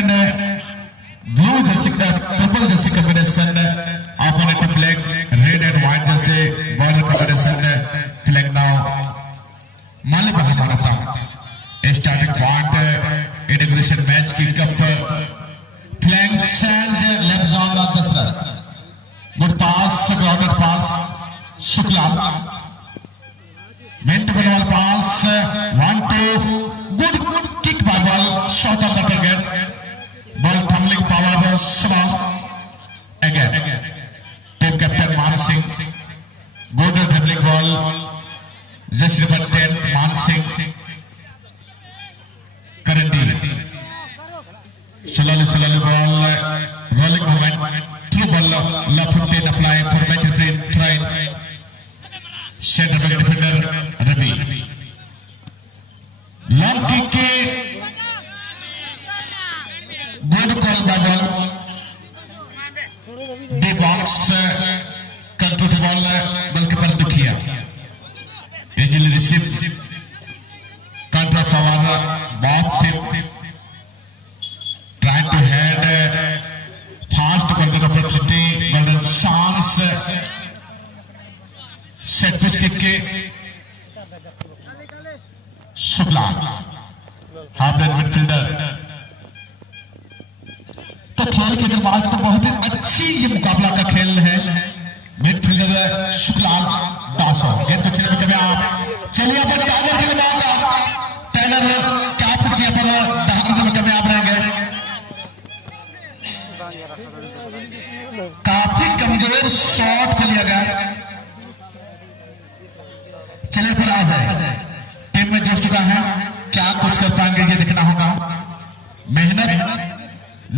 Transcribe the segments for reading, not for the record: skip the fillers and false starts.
and blue jersey, purple jersey combination. Opponent playing red and white jersey. Ball combination playing now. Mali Bahamarata. Starting point integration match kick up. Playing change left zone of Dasrath. Good pass, grounded pass. Shukla. Meant to ball pass. 1-2. Good kick by ball. Shot on the target. Ball tumbling power. Small. Again. Team captain Man Singh. Good dribbling ball. Just number 10 Man Singh. Currently. Slowly ball. Rolling movement. Through ball. Left foot in apply for match train. Center back defender Ravi. Long kick. Good call by ball. The box control the ball. Goalkeeper Dukhia. Easily received. Control power. Both team trying to head fast golden opportunity, golden chance. Set piece kick. Shukla. Half line midfielder. तो खेल की अगर बात तो बहुत ही अच्छी ये मुकाबला का खेल है। मिडफील्डर शुक्लाल दासो गेंद को चलने में कामयाब। चलिए अब टाइगर के मौका। टाइगर काफी पर दहाड़ने में कामयाब रहेंगे। काफी कमजोर शॉट को लिया गया। चलिए फिर आ जाए। टीम में जुड़ चुका है। क्या कुछ कर पाएंगे ये देखना होगा। मेहनत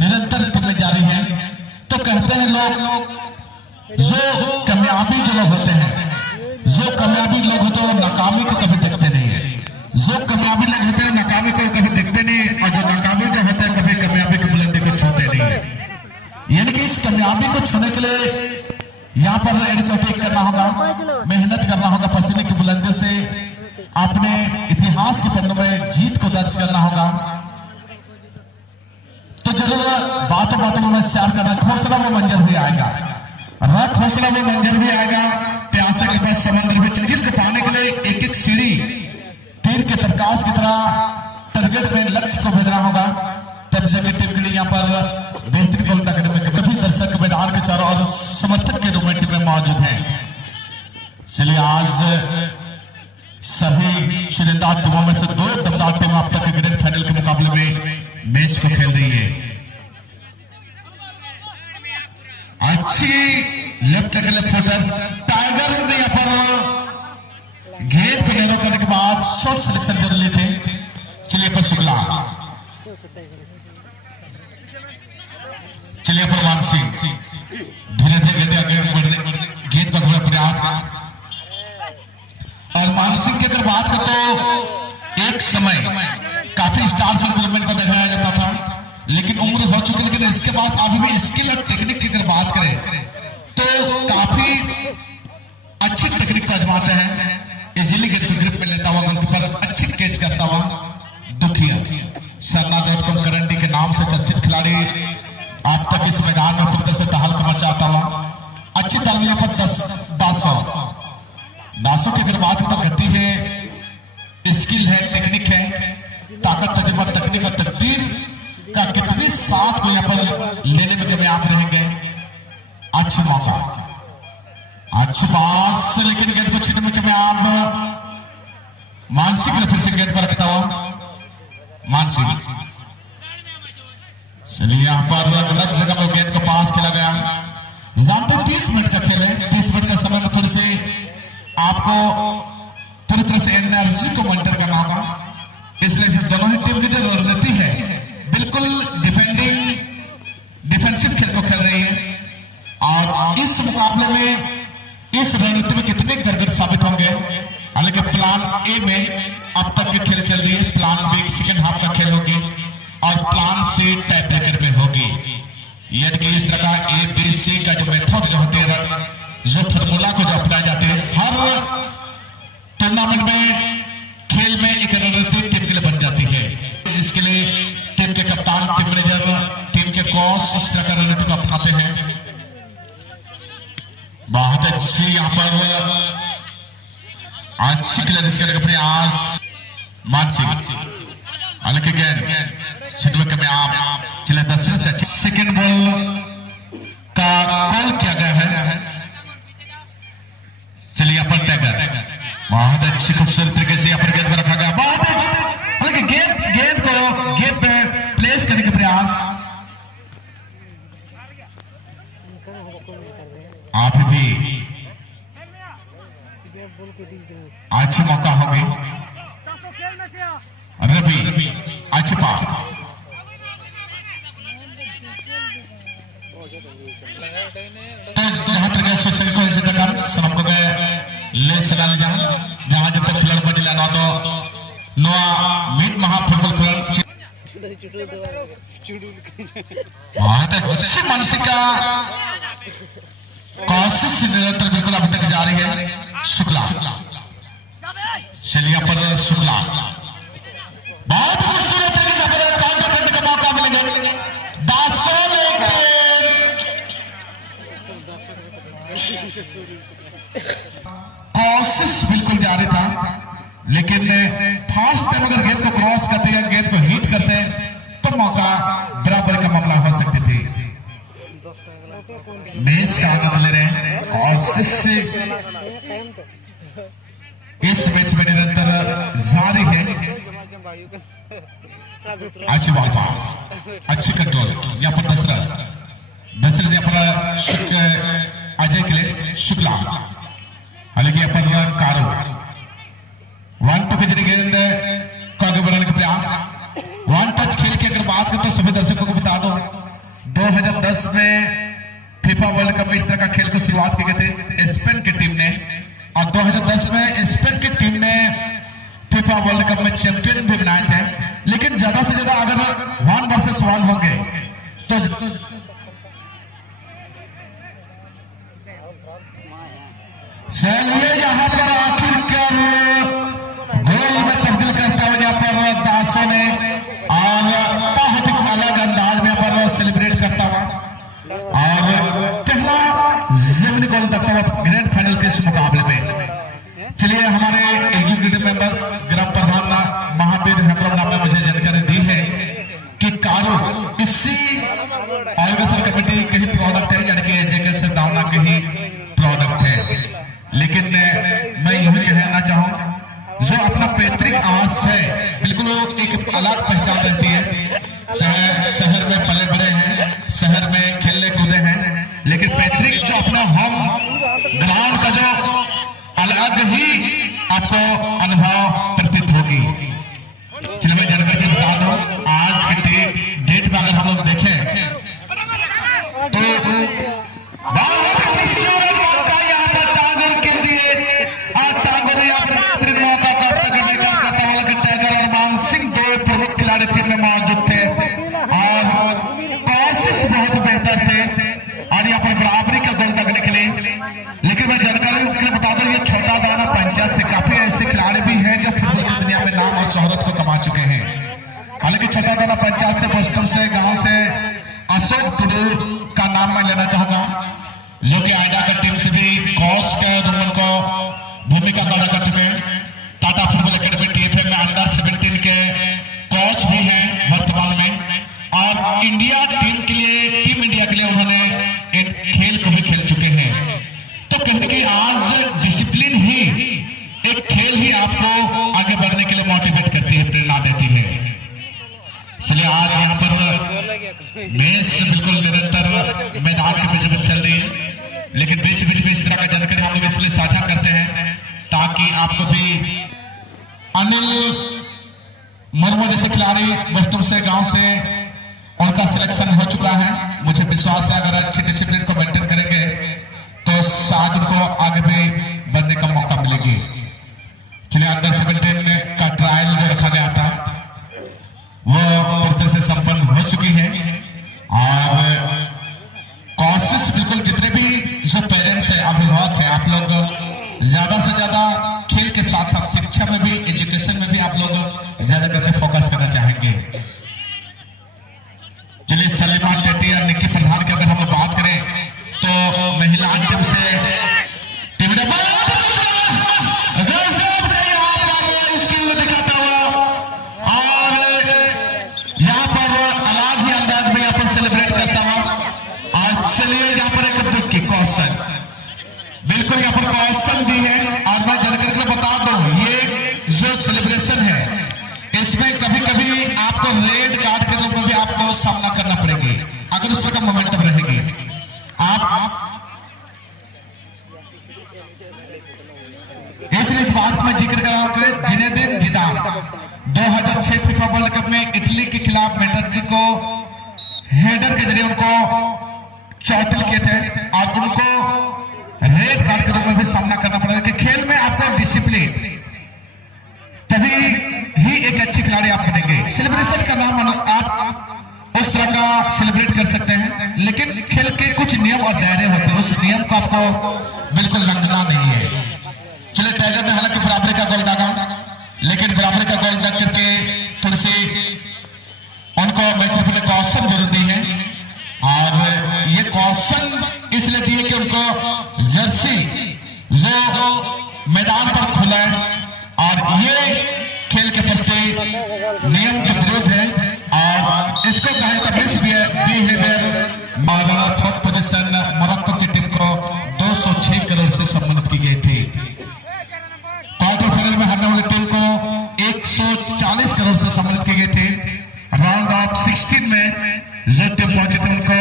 निरंतर करने जा रही है। तो कहते हैं लोग जो कामयाबी जो लोग होते हैं, जो कामयाबी लोग होते हैं वो नाकामी को कभी देखते नहीं है। जो कामयाबी लोग होते हैं नाकामी को कभी देखते नहीं, और जो नाकामी जो होते हैं कभी कामयाबी की बुलंदी को छूते नहीं है। यानी कि इस कामयाबी को छूने के लिए यहाँ पर एडी चोटी करना होगा, मेहनत करना होगा, पसीने की बुलंदी से अपने इतिहास के पन्नों में जीत को दर्ज करना होगा। तो जरूर बातों में मैं शेयर करना, हौसला में मंजर भी आएगा। रख हौसला में मंजर भी आएगा। प्यासे के पास समंदर में जिल को पाने के लिए एक एक सीढ़ी तीर के तरकास की तरह टारगेट में लक्ष्य को भेजना होगा। तब जाके टीम के लिए यहाँ पर बेहतरीन गोल करने में कभी दर्शक मैदान के चारों और समर्थक के रूप में टीम में मौजूद है। चलिए आज सभी चुनिंदा टीमों में से दो दमदार टीम अब तक ग्रैंड फाइनल के मुकाबले में मैच को खेल रही है। अच्छी लेफ्ट फुटर टाइगर ने यहाँ पर गेंद को नैरो करने के बाद शॉट सिलेक्शन जरूरी थे। चलिए पर शुक्ला, चलिए पर मान सिंह धीरे धीरे आगे बढ़ने गेंद का थोड़ा प्रयास। और मान सिंह की अगर बात करें तो एक समय काफी स्टार टूर्नामेंट को दिखाया जाता था, लेकिन उम्र हो चुकी। लेकिन इसके बाद अभी भी स्किल और टेक्निक की अगर बात करें तो काफी अच्छी टेक्निक को आजमाते हैं। इजीली गेंद को ग्रिप में लेता हुआ गोलकीपर अच्छी कैच करता हुआ दुखिया। सरना.com करंडी के नाम से चर्चित खिलाड़ी आज तक इस मैदान में प्रदर्शन तहलका मचाता हुआ। अच्छी तालियों पर दासों की अगर बात तो गति है, स्किल है, टेक्निक है, ताकत तजुर्बा तकनीक और तकदीर का कितनी साथ को यहाँ पर लेने में कामयाब रहेंगे। अच्छा मौका, अच्छी पास, लेकिन गेंद को छीनने में कामयाब। मानसिक फिर से गेंद पर रखता हुआ मानसिक। चलिए यहाँ पर गलत जगह में गेंद को पास खेला गया। जानते 30 मिनट का खेल है। 30 मिनट का समय में थोड़ी सी आपको पूरी तरह से एनर्जी को मेंटेन करना होगा। इसलिए दोनों ही टीम की जो रणनीति है बिल्कुल डिफेंसिव खेल को खेल रही है। और इस मुकाबले में इस रणनीति में कितने कारगर साबित होंगे। हालांकि प्लान ए में अब तक की खेल चल रही है, प्लान बी सेकेंड हाफ का खेल होगी और प्लान सी टाइप ब्रेकर में होगी। यानी कि इस तरह का ए बी सी का जो मेथड जो होते हैं, जो फॉर्मूला को जो अपनाए जाते हैं हर टूर्नामेंट में, खेल में एक रणनीति टीम के लिए बन जाती है। इसके लिए टीम के कप्तान, टीम मैनेजर बहुत अच्छी यहाँ पर अच्छी क्लियरेंस करने का प्रयास मानसिक हालांकि गेंद छिटवे में आप चले दशरथ सेकेंड बॉल का कॉल किया गया है। चलिए यहाँ पर टैगर बहुत अच्छी खूबसूरत तरीके से यहाँ पर गेंद को रखा गया। बहुत अच्छी हालांकि गेंद को गेंद पे प्लेस करने का प्रयास आप भी अच्छी मौका होगी। रवि अच्छे पास तो जहां तक सोशल को इसे तक सब को ले सलाल जहां जब तक खिलाड़ी बदला ना तो नोआ मिड महा फुटबॉल खिलाड़ी बहुत अच्छी मानसिका कोशिश निरंतर बिल्कुल अभी तक जा रही है। शुक्ला चलिए पर शुक्ला बहुत खूबसूरत है कि काउंटर करने का मौका मिलेगा। कोशिश बिल्कुल जारी था लेकिन फास्ट टाइम अगर गेंद को क्रॉस करते या गेंद को हिट करते तो मौका बराबर का मामला हो सकती थी। मैच का आनंद ले रहे हैं कोशिश से इस मैच में निरंतर जारी है। अच्छी बॉल पास अच्छी कंट्रोल यहाँ पर दशरथ यहाँ पर अजय के लिए शुक्ला हालांकि यहाँ पर कारो 1-2 के जरिए गेंद को आगे बढ़ाने का प्रयास। 1 टच खेल की अगर बात करें तो सभी दर्शकों को बता दो 2010 में फीफा वर्ल्ड कप में इस तरह का खेल को शुरुआत की गई थी स्पेन की टीम ने और 2010 में स्पेन की टीम ने फीफा वर्ल्ड कप में चैंपियन भी बनाए थे। लेकिन ज्यादा से ज्यादा अगर 1 वर्सेस 1 होंगे तो चलिए यहाँ पर आखिरकार गोल में तब्दील करता हुआ यहाँ पर दासों ने और बहुत ही अलग अंदाज में यहाँ पर सेलिब्रेट करता हुआ और पहला जमीनी गोल लगता हुआ ग्रैंड फाइनल के इस मुकाबले में। चलिए हमारे एग्जीक्यूटिव मेंबर्स ग्राम प्रधान महावीर हेम्ब्रम नाम ने मुझे जानकारी दी है कि कारो इसी ऑर्गेनाइजेशन कमेटी के ही प्रोडक्ट है यानी कि एजेके से दावना के ही प्रोडक्ट है। लेकिन मैं यही कहना चाहूं जो अपना पैतृक आवास है बिल्कुल एक अलग पहचान रहती है। शहर में पले बड़े हैं शहर में खेलने कूदे हैं लेकिन पैतृक जो अपना हम ग्राउंड का जो अलग ही आपको अनुभव प्रतीत होगी। चलिए मैं जानकारी बता दूं आज के डेट में अगर हम लोग देखें तो टीम में मौजूद थे और कोशिश बहुत बेहतर थे और यहाँ पर बराबरी का गोल लगने के लिए। लेकिन मैं जानकारी के लिए बता दूं ये छोटा दाना पंचायत से काफी ऐसे खिलाड़ी भी हैं जो फुटबॉल की दुनिया में नाम और शोहरत को कमा चुके हैं। हालांकि छोटा दाना पंचायत से बस्टम से गांव से अशोक टुडू का नाम मैं लेना चाहूंगा जो कि आइडा का टीम से भी कोच के रूमन को भूमिका अदा कर चुके हैं। टाटा फुटबॉल अकेडमी टीएफए में अंडर-17 के कोच भी हैं वर्तमान में और इंडिया टीम इंडिया के लिए उन्होंने खेल को भी खेल चुके हैं। तो कहते कि आज डिसिप्लिन ही एक खेल ही आपको आगे बढ़ने के लिए मोटिवेट करती है प्रेरणा देती है। इसलिए आज यहाँ पर मैच बिल्कुल निरंतर मैदान के बीच में चल रही है लेकिन बीच बीच में इस तरह का जानकारी हम लोग इसलिए साझा करते हैं ताकि आपको भी अनिल मरमो जैसे खिलाड़ी बस्तर से गांव से उनका सिलेक्शन हो चुका है। मुझे विश्वास है अगर अच्छे डिसिप्लिन को मेंटेन करेंगे तो शायद उनको आगे भी बढ़ने का मौका मिलेगी। चलिए अंडर-17 का ट्रायल जो रखा गया था वो पूरी से संपन्न हो चुकी है और कोशिश बिल्कुल जितने भी जो पेरेंट्स है अभिभावक है आप लोग ज्यादा से ज्यादा खेल के साथ साथ शिक्षा में भी एजुकेशन में भी आप लोग ज्यादा करके फोकस करना चाहेंगे। चलिए सलीमा टेटी और निक्की प्रधान की अगर हम लोग बात करें तो महिला टीम से अलग ही अंदाज में यहाँ पर सेलिब्रेट करता हुआ। और चलिए यहाँ पर एक बुक की कौशल, बिल्कुल यहाँ पर कौशल भी है। और मैं जानकर के बता दूं, ये जो सेलिब्रेशन है इसमें कभी कभी आपको रेड कार्ड के रूप में भी आपको सामना करना पड़ेगी अगर उस तरह मोमेंटम रहेगी। आप इसलिए इस बात में जिक्र कराऊं कि Zinedine Zidane 2006 FIFA world cup में इटली के खिलाफ मेटर्जी को हेडर के जरिए उनको चौटिल किए थे और उनको रेड कार्ड के रूप में भी सामना करना पड़ेगा कि खेल में आपको डिसिप्लिन, तभी ही एक अच्छे खिलाड़ी आप बनेंगे। सेलिब्रेशन का नाम आप उस तरह का सेलिब्रेट कर सकते हैं, लेकिन खेल के कुछ नियम और दायरे होते हैं, उस नियम को आपको बिल्कुल लंघना नहीं है। चलिए टाइगर ने हालांकि बराबरी का गोल दागा, लेकिन बराबरी का गोल दाग करके थोड़ी सी उनको मैच में कौशल जरूर दी है। और ये कौशल इसलिए दी है कि उनको जर्सी जो मैदान पर खुला है और ये खेल के प्रति नियम के विरुद्ध है और इसको कहे तो बिहेवियर मारा थर्ड पोजीशन मोरक्को की टीम को 206 करोड़ से सम्मानित की गई थी। क्वार्टर फाइनल में हारने वाली टीम को 140 करोड़ से सम्मानित की गई थी। राउंड ऑफ 16 में जो टीम पहुंची थी उनको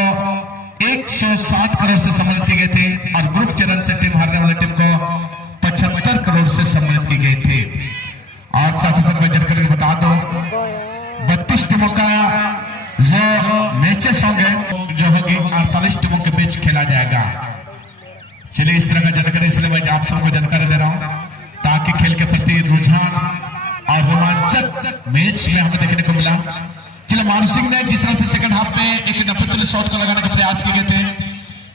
160 करोड़ से सम्मानित की गई थी और ग्रुप चरण से टीम हारने वाली टीम को 75 करोड़ से सम्मानित की गई थी। और साथ ही साथ मैं जानकारी बता दूं, 32 टीमों का जो मैचेस होंगे जो होगी 48 टीमों के बीच खेला जाएगा। चलिए इस तरह का जानकारी इसलिए मैं आप सबको जानकारी दे रहा हूं ताकि खेल के प्रति रुझान और रोमांचक मैच में हमें देखने को मिला। चलो मान सिंह ने जिस तरह से सेकंड हाफ में एक 90 शॉट को लगाने का प्रयास किए थे,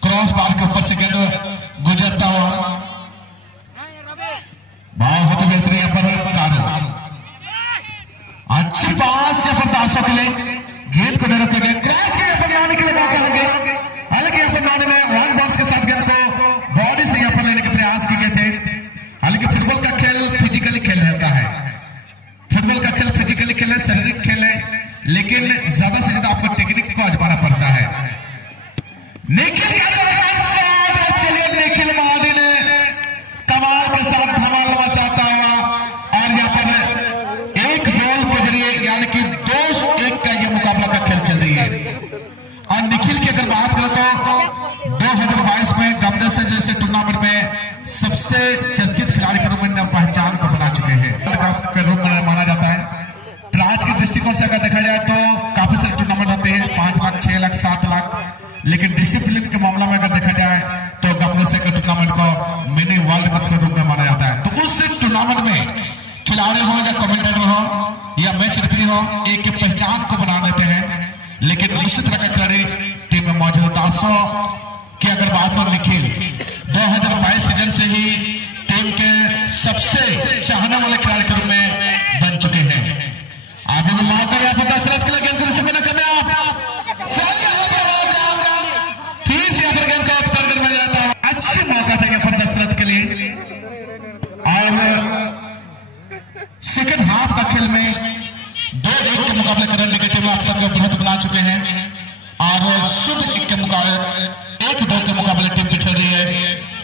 क्रॉस बार के ऊपर से गेंद गुजरता हुआ बहुत बेहतरीन यहाँ पर कारो अच्छी पास यहाँ पर दासों के लिए गेंद को रोके गए, क्रॉस के यहाँ पर लाने के लिए मौका लगे। हालांकि यहाँ पर लाने में वन बाउंस के साथ गेंद को बॉडी से यहाँ पर लेने के प्रयास किए थे। हालांकि फुटबॉल का खेल फिजिकली खेल रहता है, फुटबॉल का खेल फिजिकली खेल है, शारीरिक खेल है, लेकिन ज्यादा से ज्यादा आपको टेक्निक को आजमाना पड़ता है। निखिल चलिए निखिल मादी ने कमाल के साथ धमाल मचाता हुआ और यहाँ पर एक गोल के जरिए यानी कि 2-1 का ये मुकाबला का खेल चल रही है। और निखिल की अगर बात करें तो 2022 में गमदे से जैसे टूर्नामेंट में सबसे चर्चित खिलाड़ी के रूप में पहचान को बना चुके हैं, के रूप में माना जाता है। प्राज के दृष्टिकोण से अगर देखा जाए तो काफी सारे टूर्नामेंट होते हैं, 5 लाख 6 लाख 7 लाख, लेकिन डिसिप्लिन के मामला में अगर देखा जाए तो गमदे के टूर्नामेंट को मिनी वर्ल्ड कप के रूप में माना जाता है। तो उस टूर्नामेंट में खिलाड़ी हो या कमेंटेटर हो या मैच रेफरी हो, एक की पहचान को बना देते हैं। लेकिन उसी तरह का खिलाड़ी टीम में मौजूद दासों की अगर बात हो, निखिल 2022 सीजन से ही टीम के सबसे चाहने वाले खिलाड़ी के रूप में बन चुके हैं। आगे में मौका यहाँ पर दशरथ के लिए गेंद कर सकते कमें आप फिर से यहाँ पर गेंद को टारगेट में जाता है। अच्छा मौका था यहाँ पर दशरथ के लिए। और सेकंड हाफ का खेल में 2-1 के मुकाबले करंट की टीम अब तक बढ़त बना चुके हैं और शुभ 1 के मुकाबले 1-2 के मुकाबले टीम पिछड़ रही है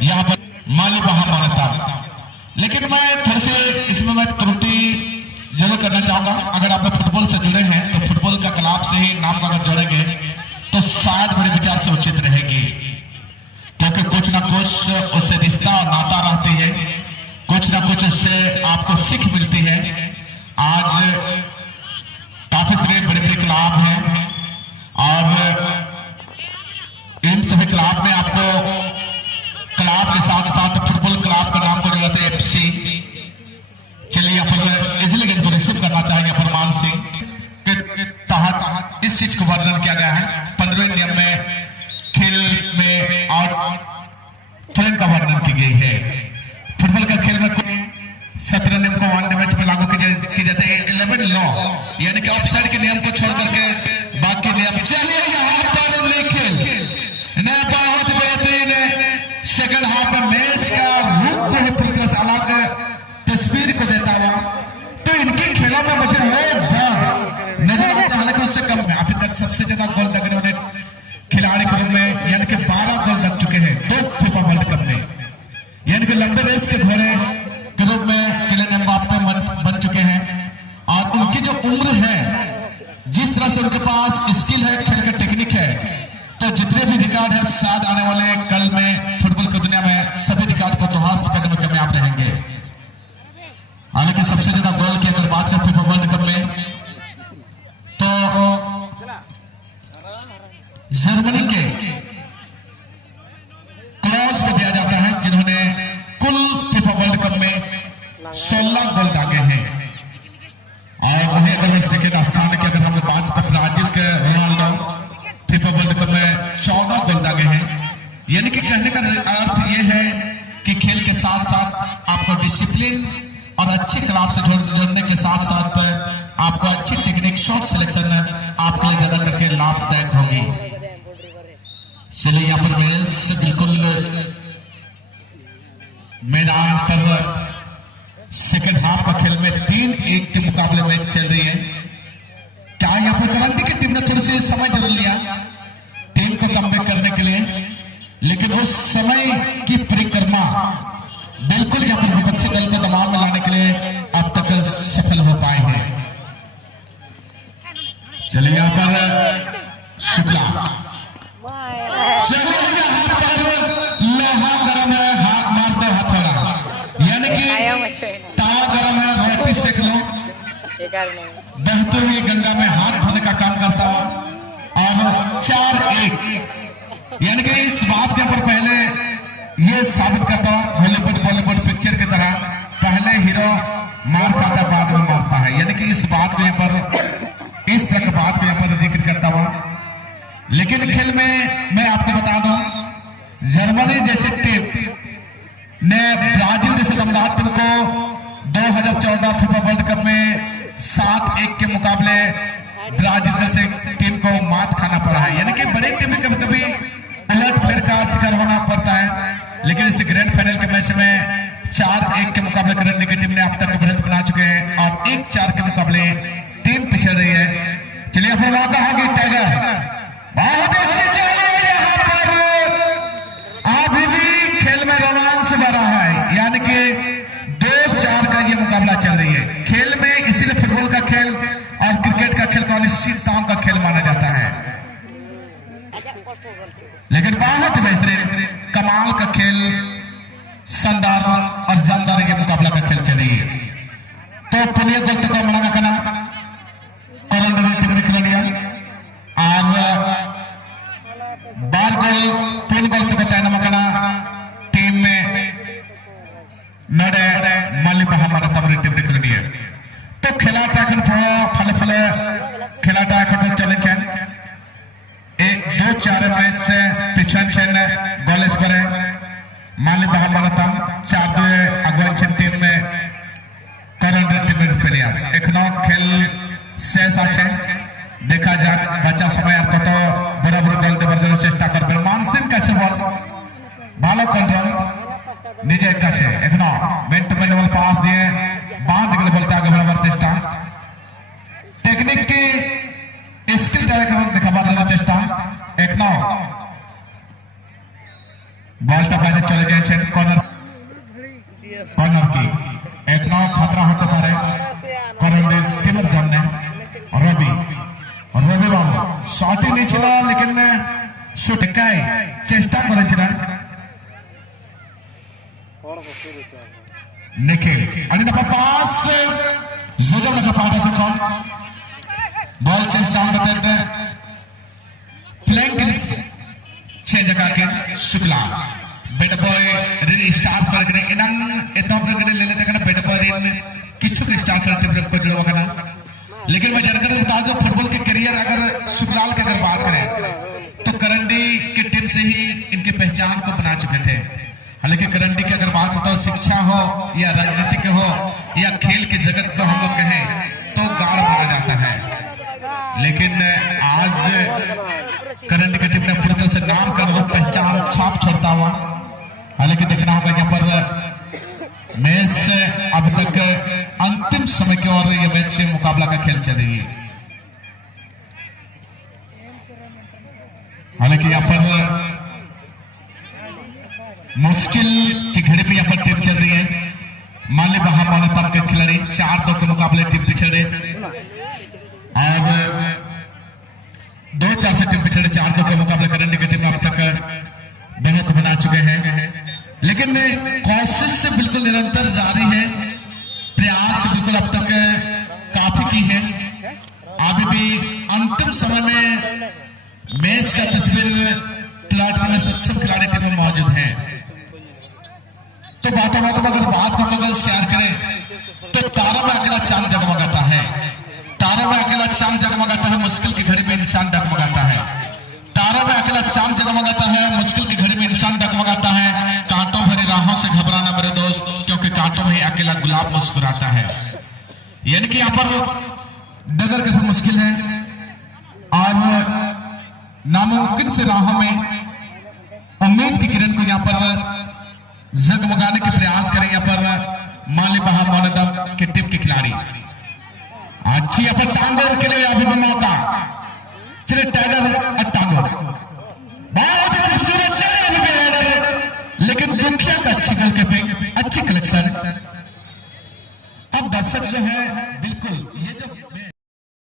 यहाँ पर माली बहा मान्यता। लेकिन मैं थोड़ी सी इसमें मैं त्रुटि जरूर करना चाहूंगा। अगर आप फुटबॉल से जुड़े हैं तो फुटबॉल का क्लब से ही नाम को अगर जोड़ेंगे तो शायद मेरे विचार से उचित रहेगी, क्योंकि कुछ ना कुछ उससे रिश्ता और नाता रहती है, कुछ ना कुछ उससे आपको सीख मिलती है। आज काफी सारे बड़े बड़े क्लब हैं और इन सभी क्लब में आपको क्लब के साथ साथ फुटबॉल क्लब का नाम को जोड़ते हैं FC। चलिए यहाँ पर इजिली गेंद को रिसीव करना चाहेंगे फरमान सिंह के तहत इस चीज को वर्णन किया गया है 15वें नियम में, खेल में और फ्रेंड का वर्णन की गई है। फुटबॉल का खेल में 17 नियम को वन डे मैच में लागू किए जाते हैं। 11 लॉ यानी कि ऑफसाइड के नियम को छोड़ करके बाकी नियम। चलिए यहाँ पर निखिल ने बहुत बेहतरीन सेकंड हाफ में मैच का रुख को ही पूरी तरह से अलग तस्वीर को देता हुआ, तो इनके खेलों में मुझे रोज नजर आता है, हालांकि उससे कम अभी तक तो जितने भी रिकॉर्ड है शायद आने वाले कल में फुटबॉल की दुनिया में सभी रिकॉर्ड को ध्वस्त करने में कामयाब रहेंगे। हालांकि सबसे ज्यादा गोल की अगर बात करें फीफा वर्ल्ड कप में तो जर्मनी के क्लॉज को दिया जाता है, जिन्होंने कुल फीफा वर्ल्ड कप में 16 गोल दागे हैं। और वहीं अगर सेकेंड स्थान की अगर हम बात तो ब्राजील के रोनाल्डो फीफा वर्ल्ड कप में 14 गोल दागे हैं। यानी कि कहने का अर्थ यह है कि खेल के साथ साथ आपको डिसिप्लिन और अच्छे क्लब से जोड़ने के साथ साथ आपको अच्छी टेक्निक शॉट सिलेक्शन आपके लिए ज्यादा करके लाभदायक होगी। चलिए यहाँ पर मेंस बिल्कुल मैदान पर सेकंड हाफ का खेल में 3-1 के मुकाबले मैच चल रही है। क्या यहाँ पर करंटी की टीम ने थोड़ी सी समय जरूर लिया टीम को कमबैक करने के लिए, लेकिन उस समय की परिक्रमा बिल्कुल यहाँ पर विपक्षी दल को दबाव में लाने के लिए अब तक सफल हो पाए हैं। चलिए यहाँ पर शुक्ला, चलिए यहाँ पर लोहा गर्म है, हाथ मार दो हथौड़ा, यानी कि तावा गर्म है, रोटी सेक लो, बहते हुए गंगा में हाथ धोने का काम करता हुआ। और 4-1 यानी कि इस बात के ऊपर पहले ये साबित करता हूं हॉलीवुड बॉलीवुड पिक्चर की तरह पहले हीरो मार खाता बाद में मारता है, यानी कि इस बात को यहाँ पर इस तरह की बात को यहाँ पर जिक्र करता हुआ। लेकिन खेल में मैं आपको बता दूं जर्मनी जैसे टीम ने ब्राजील जैसे दमदार टीम को 2014 फीफा वर्ल्ड कप में 7-1 के मुकाबले ब्राजील जैसे टीम को मात खाना पड़ा है। यानी कि बड़े टीम में कभी कभी उलट फेर का शिकार होना पड़ता है, लेकिन इस ग्रैंड फाइनल के मैच में 4-1 के मुकाबले करंडी की टीम ने अब तक बढ़त बना चुके हैं और 1-4 के मुकाबले टीम पिछड़ रही है। चलिए अपने मौका होगी टाइगर बहुत अच्छी चल रही है यहाँ पर, अभी भी खेल में रोमांच बढ़ा है, यानी कि 2-4 का ये मुकाबला चल रही है खेल में। इसीलिए फुटबॉल का खेल और क्रिकेट का खेल को अनिश्चितताओं का खेल माना जाता है, लेकिन बहुत बेहतरीन कमाल का खेल शानदार और जानदार ये मुकाबला का खेल चल रही है। तो पुनिया गलती को मना करना करंडी टीम ने खेल लिया और बार गोल 3 गलती को तय करना टीम में नडे माली महामारी तमरी टीम ने खेल लिया। तो खेलाटा এখন फले फले खेलाटा এখন चले चेन 1-2-4 मैच से पिछन चेन गोल स्कोर माली महामारतम 4-2 अगुन चेन टीम में करंडी टीम में प्रयास एखनो खेल शेष আছে দেখা যাক বাচ্চা সময় আর কত বড় বড় গোল দেবার জন্য চেষ্টা করবে। মানসিন কাছে বল ভালো কন্ট্রোল নিজের কাছে এখনো man to man ball pass দিয়ে বাঁ দিকে বলটা আগে বাড়াবার চেষ্টা টেকনিক की स्किल जाकर दिखाবার জন্য চেষ্টা এখনো বলটা বাইরে চলে যাচ্ছে কর্নার কি এখনো খতরা হতে পারে করন্ডি টিমের জন্য। রবি বাবু শটই নিয়েছিল लेकिन শুট কাই চেষ্টা করেছিলেন निखिल आणि नंबर 5 जोजो का पाटा से कौन बॉल चेंज डाउन करते हैं फ्लैंक चेंज करके शुक्ला बेट बॉय रीड स्टार्ट करके इनंग एतो करके ले लेते हैं बेट बॉय रीड किछु के स्टार्ट करते हैं को जुड़वा करना। लेकिन मैं जानकारी बता दूं फुटबॉल के करियर अगर शुक्लाल की अगर बात करें तो करंडी की टीम से ही इनकी पहचान को बना चुके थे। हालांकि करंडी की अगर बात हो तो शिक्षा हो या राजनीति हो या खेल के जगत को हम लोग कहें तो गाढ़ माना जाता है, लेकिन आज करंडी की टीम ने पूरी तरह से नाम कर पहचान छाप छोड़ता हुआ। हालांकि देखना होगा यहाँ पर मैच अब तक अंतिम समय की ओर ये मैच मुकाबला का खेल चल रही है। हालांकि यहाँ पर मुश्किल की घड़ी में यहाँ पर टीम चल रही है। माली महामानतम के खिलाड़ी 4-2 के मुकाबले टीम पिछड़ रहे और 2-4 से टीम पिछड़े 4-2 का मुकाबला करने की टीम अब तक बहुत बना चुके हैं, लेकिन कोशिश से बिल्कुल निरंतर जारी है, प्रयास बिल्कुल अब तक काफी की है। अभी भी अंतिम समय में मैच का तस्वीर प्लाट में सक्षम खिलाड़ी टीम में मौजूद है। तो बातों में अगर बात को हम लोग शेयर करें तो तारों में अकेला चांद जगमगाता है, तारों में अकेला चांद जगमगाता है, मुश्किल की घड़ी में इंसान डगमगाता है। तारों में अकेला चांद जगमगाता है, मुश्किल की घड़ी में इंसान डगमगाता है। कांटों भरी राहों से घबराना मेरे दोस्त, क्योंकि कांटों में अकेला गुलाब मुस्कुराता है। यानी कि यहाँ पर डगर के फिर मुश्किल है और नामुमकिन से राहों में उम्मीद की किरण को यहाँ पर जगमगाने के प्रयास करें। यहाँ पर माली बहा मोनदम के टीम के खिलाड़ी अच्छी यहाँ पर टांगोर के लिए अभी मौका, चले टाइगर टांगोर बहुत ही खूबसूरत चले अभी, लेकिन दुखिया का अच्छी गोलकीपिंग, अच्छी कलेक्शन। अब दर्शक जो है बिल्कुल ये जो